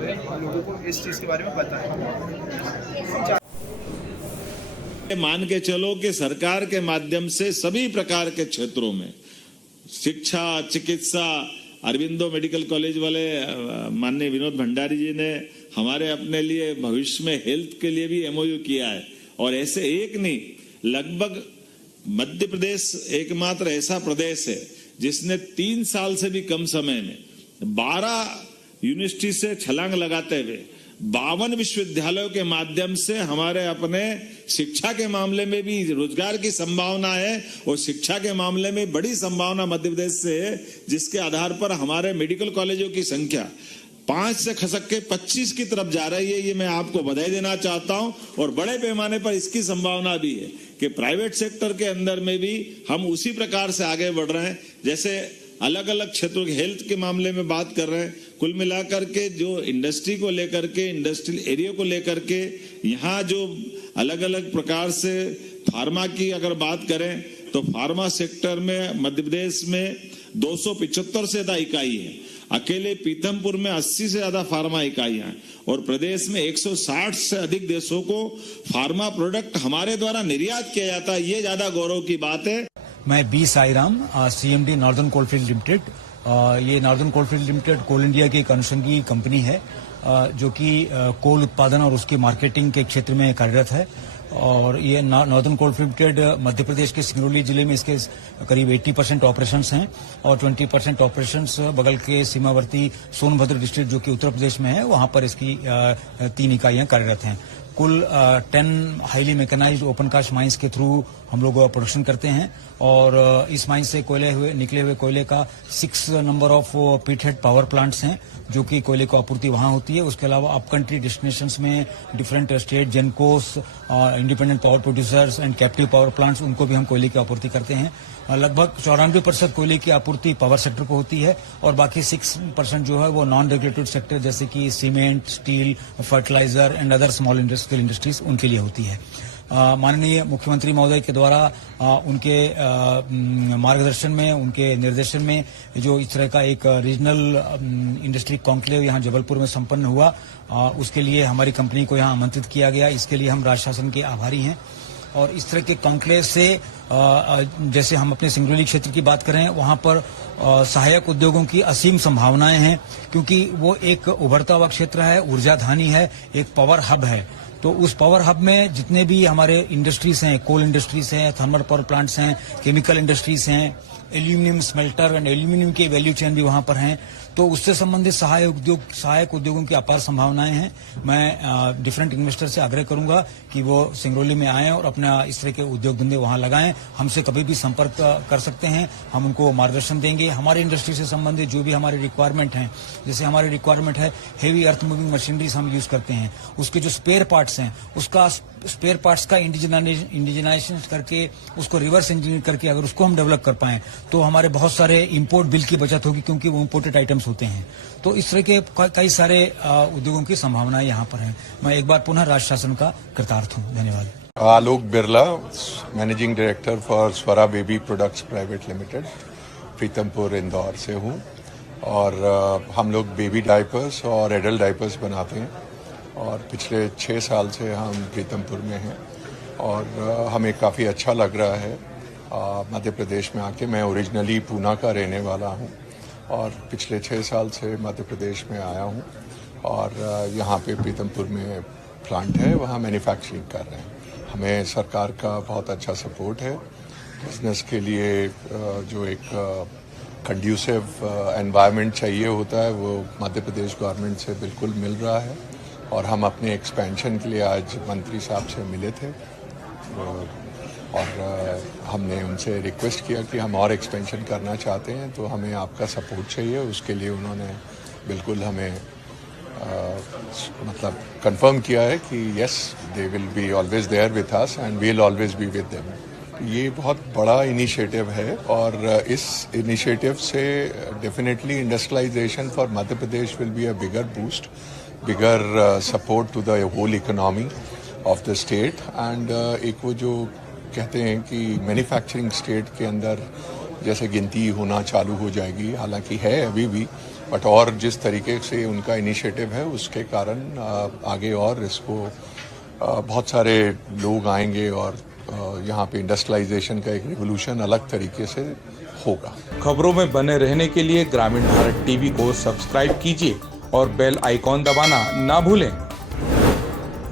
हुए लोगों को इस चीज़ के बारे में पता है। मान के चलो कि सरकार के माध्यम से सभी प्रकार के क्षेत्रों में शिक्षा, चिकित्सा, अरविंदो मेडिकल कॉलेज वाले माननीय विनोद भंडारी जी ने हमारे अपने लिए भविष्य में हेल्थ के लिए भी एमओयू किया है। और ऐसे एक नहीं, लगभग मध्य प्रदेश एकमात्र ऐसा प्रदेश है जिसने 3 साल से भी कम समय में 12 यूनिवर्सिटी से छलांग लगाते हुए 52 विश्वविद्यालयों के माध्यम से हमारे अपने शिक्षा के मामले में भी रोजगार की संभावना है और शिक्षा के मामले में बड़ी संभावना मध्य प्रदेश से है, जिसके आधार पर हमारे मेडिकल कॉलेजों की संख्या 5 से खसक के 25 की तरफ जा रही है। ये मैं आपको बधाई देना चाहता हूं। और बड़े पैमाने पर इसकी संभावना भी है कि प्राइवेट सेक्टर के अंदर में भी हम उसी प्रकार से आगे बढ़ रहे हैं। जैसे अलग अलग क्षेत्रों के हेल्थ के मामले में बात कर रहे हैं, कुल मिलाकर के जो इंडस्ट्री को लेकर के, इंडस्ट्रियल एरिया को लेकर के, यहाँ जो अलग अलग प्रकार से फार्मा की अगर बात करें तो फार्मा सेक्टर में मध्य प्रदेश में 275 से ज्यादा इकाई है। अकेले पीथमपुर में 80 से ज्यादा फार्मा इकाइयां हैं और प्रदेश में 160 से अधिक देशों को फार्मा प्रोडक्ट हमारे द्वारा निर्यात किया जाता है। ये ज्यादा गौरव की बात है। मैं B Sairam, CMD Northern Coalfield Limited. ये Northern Coalfield Limited Coal India की एक अनुषंगी कंपनी है जो कि कोल उत्पादन और उसकी मार्केटिंग के क्षेत्र में कार्यरत है। और ये Northern Coalfield limited Madhya Pradesh के सिंगरौली जिले में इसके करीब 80% ऑपरेशंस हैं और 20% ऑपरेशंस बगल के सीमावर्ती सोनभद्र डिस्ट्रिक्ट जो कि उत्तर प्रदेश में है, वहां पर इसकी 3 इकाइयां कार्यरत हैं। कुल 10 highly mechanised open cast mines के थ्रू हम लोग प्रोडक्शन करते हैं और इस माइन से निकले हुए कोयले का 6 number of pit head power plants हैं जो कि कोयले को आपूर्ति वहां होती है। उसके अलावा अप कंट्री डेस्टिनेशंस में different state gencos, independent power producers and captive power plants, उनको भी हम कोयले की आपूर्ति करते हैं। लगभग 94% कोयले की आपूर्ति पावर सेक्टर को होती है और बाकी 6% जो है वो नॉन रेगुलेटेड सेक्टर जैसे कि cement, steel, fertiliser and other small industrial industries उनके लिए होती है। माननीय मुख्यमंत्री महोदय के द्वारा उनके मार्गदर्शन में, उनके निर्देशन में जो इस तरह का एक रीजनल इंडस्ट्री कॉन्क्लेव यहाँ जबलपुर में संपन्न हुआ, उसके लिए हमारी कंपनी को यहाँ आमंत्रित किया गया। इसके लिए हम राज्य शासन के आभारी हैं। और इस तरह के कॉन्क्लेव से जैसे हम अपने सिंगरौली क्षेत्र की बात करें, वहां पर सहायक उद्योगों की असीम संभावनाएं हैं क्योंकि वो एक उभरता हुआ क्षेत्र है, ऊर्जा धानी है, एक पावर हब है। तो उस पावर हब में जितने भी हमारे इंडस्ट्रीज हैं, कोल इंडस्ट्रीज हैं, थर्मल पावर प्लांट्स हैं, केमिकल इंडस्ट्रीज हैं, एल्यूमिनियम स्मेल्टर एंड एल्यूमिनियम के वैल्यू चेन भी वहां पर हैं। तो उससे संबंधित सहायक उद्योगों की अपार संभावनाएं हैं। मैं डिफरेंट इन्वेस्टर से आग्रह करूंगा कि वो सिंगरौली में आएं और अपना इस तरह के उद्योग धंधे वहां लगाएं। हमसे कभी भी संपर्क कर सकते हैं, हम उनको मार्गदर्शन देंगे। हमारे इंडस्ट्री से संबंधित जो भी हमारे रिक्वायरमेंट हैं, जैसे हमारी रिक्वायरमेंट है हेवी अर्थ मूविंग मशीनरीज हम यूज करते हैं, उसके जो स्पेयर पार्ट्स हैं, उसका स्पेयर पार्ट्स का इंडिजिनाइजेशन करके उसको रिवर्स इंजीनियर करके अगर उसको हम डेवलप कर पाएं तो हमारे बहुत सारे इंपोर्ट बिल की बचत होगी क्योंकि वो इंपोर्टेड आइटम्स होते हैं। तो इस तरह के कई सारे उद्योगों की संभावनाएं यहाँ पर हैं। मैं एक बार पुनः राज्य शासन का कृतार्थ हूँ। धन्यवाद। Alok Birla, managing director for Swara baby products private limited, Pithampur Indore से हूँ। और हम लोग बेबी डायपर्स और एडल्ट डायपर्स बनाते हैं और पिछले 6 साल से हम पीथमपुर में हैं और हमें काफ़ी अच्छा लग रहा है मध्य प्रदेश में आके। मैं ओरिजिनली पूना का रहने वाला हूँ और पिछले 6 साल से मध्य प्रदेश में आया हूँ और यहाँ पे पीथमपुर में प्लांट है, वहाँ मैन्युफैक्चरिंग कर रहे हैं। हमें सरकार का बहुत अच्छा सपोर्ट है बिजनेस के लिए। जो एक कंड्यूसिव एनवायरनमेंट चाहिए होता है वो मध्य प्रदेश गवर्नमेंट से बिल्कुल मिल रहा है। और हम अपने एक्सपेंशन के लिए आज मंत्री साहब से मिले थे और हमने उनसे रिक्वेस्ट किया कि हम और एक्सपेंशन करना चाहते हैं तो हमें आपका सपोर्ट चाहिए। उसके लिए उन्होंने बिल्कुल हमें मतलब कंफर्म किया है कि yes, they will be always there with us and we will always be with them. ये बहुत बड़ा इनिशिएटिव है और इस इनिशिएटिव से definitely industrialisation for Madhya Pradesh will be a bigger boost, bigger support to the whole economy of the state. And एक वो जो कहते हैं कि मैन्युफैक्चरिंग स्टेट के अंदर जैसे गिनती होना चालू हो जाएगी, हालांकि है अभी भी, बट और जिस तरीके से उनका इनिशिएटिव है उसके कारण आगे और इसको बहुत सारे लोग आएंगे और यहाँ पे इंडस्ट्रियलाइजेशन का एक रिवोल्यूशन अलग तरीके से होगा। खबरों में बने रहने के लिए ग्रामीण भारत टीवी को सब्सक्राइब कीजिए और बेल आइकॉन दबाना ना भूलें।